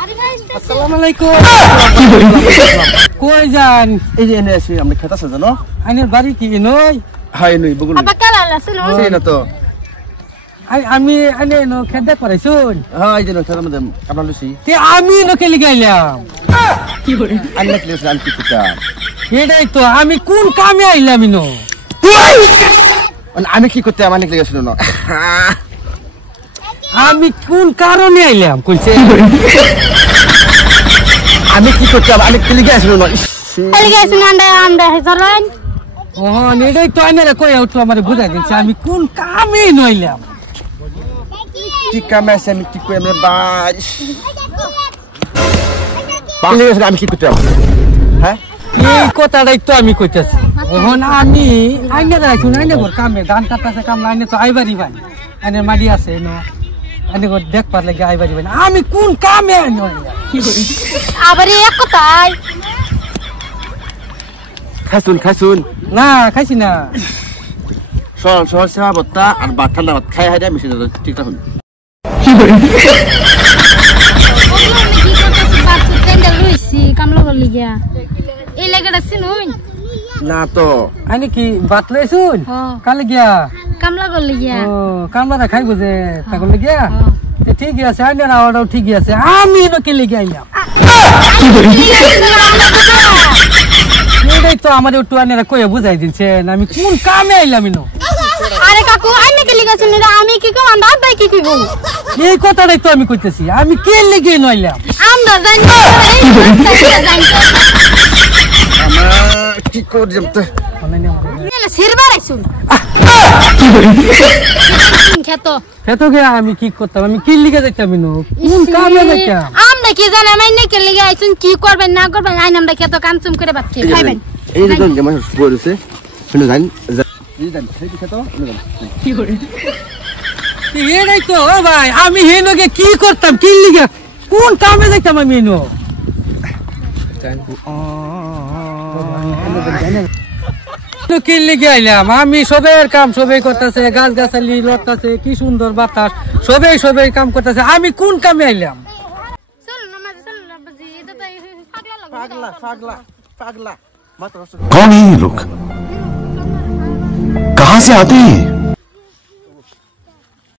আসসালামু আলাইকুম। কই যান? এই যে এনে আছি, আমরা খেতে আছে জানো? আইনের বাড়ি কি নই? হাই নই বগুল। আবার কালা আছে না? সেই না তো। আমি আইনে নো খেতে করাইছুন। হ্যাঁ এই যে খেতে মধ্যে কাপড় লুছি। তে আমি নো খেলি গাইলাম। কি করে? আন্না ক্লিয়ার জান কি কথা? এটাই তো আমি কোন কামে আইলাম ইনো? আমি কি করতে আমার নিকলে গেছিল না? আমি কোন কারণে আইলাম কইছে? আমি কি করতে আমি ক্লিয়ার গেছিল না? ক্লিয়ার গেছিল আমরা হেজারান। ওহ এটাই তো আইনারে কই আউট আমারে বুঝাই দিছে আমি কোন কামে নইলাম। কি কামে আছে আমি কি কই আমরা বাই। ক্লিয়ার গেছিল আমি কি করতে? হ্যাঁ? এই কথাটাই তো আমি কইতাছি। ওহন আমি আইনারে আইছুন আইনে বর কামে ধান কাটাছে কাম আইনে তো আইবারি ভাই। আইনের মাডি আছে নো। আইনে গো দেখবার লাগি আইবারি ভাই। আমি কোন কামে নইলাম? কি করি? আবার এক কথাই। খাইছুন না খাইছি না। সর সেবা বত্তা আর ভাত ঠান্ডা ভাত খাই হাইরা মিশে দাও ঠিক আছে। কি করি? কামলা করলি গিয়া এই লাগাটা চিনুন না তো আইনে কি ভাত লইছুন? কালে গিয়া কামলা করলি গিয়া ও কামলাটা খাইবো যে তা করলে গিয়া ঠিকই আছে আইনে না ওটাও ঠিকই আছে আমি নো কে লেগে আইলাম। এটাই তো আমার একটু আইনারা কইয়া বুঝাই দিচ্ছেন আমি কোন কামে আইলাম ইনো। আরে কাকু আইনে কে লিখা শুনি আমি কি কম আমরা ভাই কি কইব? এই কথাটাই তো আমি কইতেছি আমি কে লেগে নইলাম। আমরা জানি আমার কি করে জমতে সিরবার আইছুন খেতো গে আমি কি করতাম আমি কি লিখে যাইতাম ইনো কোন কামে যাইতাম আমরা কি জানি আমি আইনে কে লিখে আইছুন কি করবেন না করবেন আইন আমরা খেতো কানসুম করে বাচ্চা খাইবেন এই যে কোন জামা পড়ছে শুনে জান এই জান সেই খেতো কি করে এটাই তো ও ভাই আমি হেনকে কি করতাম কি লিখে কোন কামে যাইতাম আমি ইনো কি লিখে আইলাম আমি সবের কাম সবে করতেছে গাছ গাছালি লড়তেছে কি সুন্দর বাতাস সবে কাম করতেছে আমি কোন কামে আইলাম? पागला मत कौन है ये लोग? कहां से आते हैं?